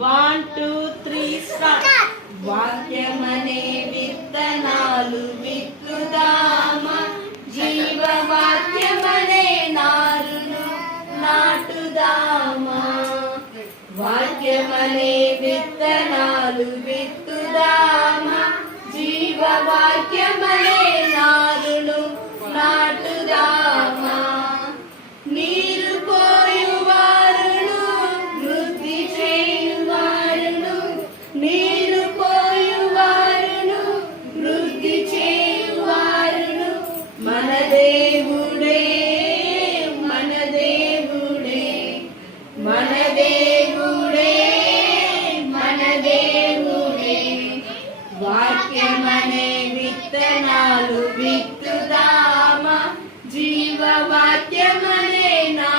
one two three start వాక్యమనే విత్తనాలు విత్తుదామా జీవవాక్యమనే నారును నాటుదామా వాక్యమనే విత్తనాలు విత్తుదామా దేవుడే మన దేవుడే మన దేవుడే మన దేవుడే వాక్యమనే విత్తనాలు విత్తుదామా జీవ వాక్యమనే నా